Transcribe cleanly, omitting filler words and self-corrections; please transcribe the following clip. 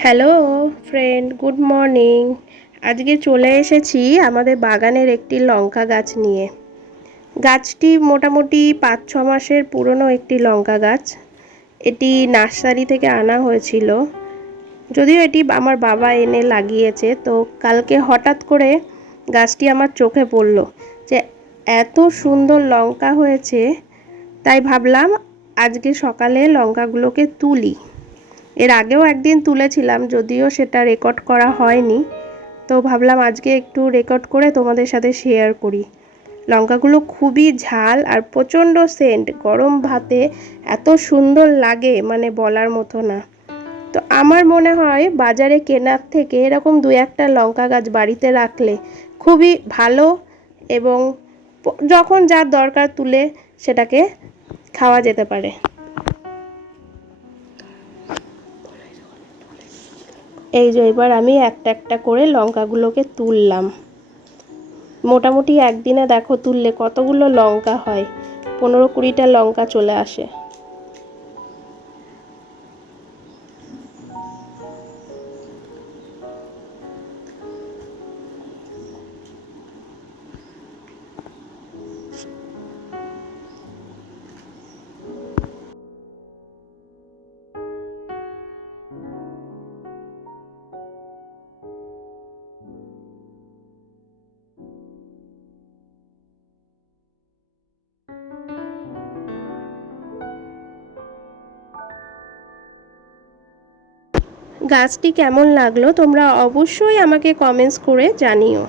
Hello friend, good morning. আজকে চলে এসেছি আমাদের বাগানের একটি লঙ্কা গাছ নিয়ে। গাছটি মোটামুটি 5-6 মাসের পুরনো একটি লঙ্কা গাছ। এটি নার্সারি থেকে আনা হয়েছিল, যদিও এটি আমার বাবা এনে লাগিয়েছে। তো কালকে হঠাৎ করে গাছটি আমার চোখে পড়ল যে এত সুন্দর লঙ্কা হয়েছে, তাই ভাবলাম আজকে সকালে লঙ্কাগুলোকে তুলি। এর আগেও একদিন তুলেছিলাম, যদিও সেটা রেকর্ড করা হয়নি। তো ভাবলাম আজকে একটু রেকর্ড করে তোমাদের সাথে শেয়ার করি। লঙ্কাগুলো খুবই ঝাল আর প্রচণ্ড সেন্ট, গরম ভাতে এত সুন্দর লাগে মানে বলার মতো না। তো আমার মনে হয় বাজারে কেনার থেকে এরকম 2-1টা লঙ্কা গাছ বাড়িতে রাখলে খুবই ভালো, এবং যখন যার দরকার তুলে সেটাকে খাওয়া যেতে পারে। এই যে এবার আমি একটা একটা করে লঙ্কাগুলোকে তুললাম। মোটামুটি একদিনে দেখো তুললে কতগুলো লঙ্কা হয়, 15-20টা লঙ্কা চলে আসে। গাছটি কেমন লাগলো তোমরা অবশ্যই আমাকে কমেন্টস করে জানিও।